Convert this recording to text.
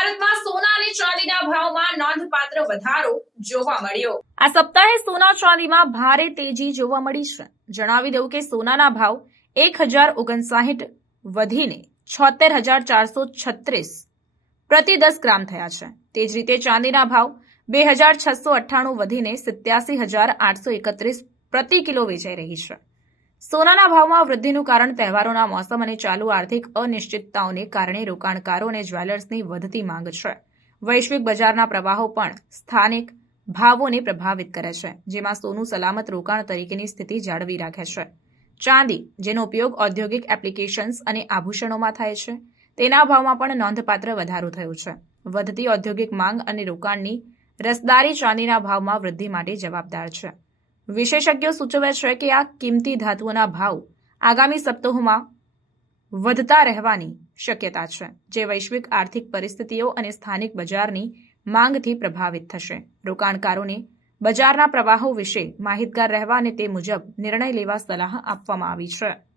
ભારતમાં સોના અને ચાંદીના ભાવમાં નોંધપાત્ર વધારો જોવા મળ્યો. આ સપ્તાહે સોના ચાંદીમાં ભારે તેજી જોવા મળી છે. જણાવી દઉં કે સોનાના ભાવ એક હજાર ઓગણસાહીઠ વધીને છોતેર હજાર ચારસો છત્રીસ પ્રતિ દસ ગ્રામ થયા છે. તે જ રીતે ચાંદીના ભાવ બે હજાર છસો અઠ્ઠાણું વધીને સિત્યાસી હજાર આઠસો એકત્રીસ પ્રતિ કિલો વેચાઈ રહી છે. સોનાના ભાવમાં વૃદ્ધિનું કારણ તહેવારોના મોસમ અને ચાલુ આર્થિક અનિશ્ચિતતાઓને કારણે રોકાણકારો અને જ્વેલર્સની વધતી માંગ છે. વૈશ્વિક બજારના પ્રવાહો પણ સ્થાનિક ભાવોને પ્રભાવિત કરે છે, જેમાં સોનું સલામત રોકાણ તરીકેની સ્થિતિ જાળવી રાખે છે. ચાંદી, જેનો ઉપયોગ ઔદ્યોગિક એપ્લિકેશન્સ અને આભૂષણોમાં થાય છે, તેના ભાવમાં પણ નોંધપાત્ર વધારો થયો છે. વધતી ઔદ્યોગિક માંગ અને રોકાણની રસદારી ચાંદીના ભાવમાં વૃદ્ધિ માટે જવાબદાર છે. વિશેષજ્ઞો સૂચવે છે કે આ કિંમતી ધાતુઓના ભાવ આગામી સપ્તાહોમાં વધતા રહેવાની શક્યતા છે, જે વૈશ્વિક આર્થિક પરિસ્થિતિઓ અને સ્થાનિક બજારની માંગથી પ્રભાવિત થશે. રોકાણકારોને બજારના પ્રવાહો વિશે માહિતગાર રહેવા અને તે મુજબ નિર્ણય લેવા સલાહ આપવામાં આવી છે.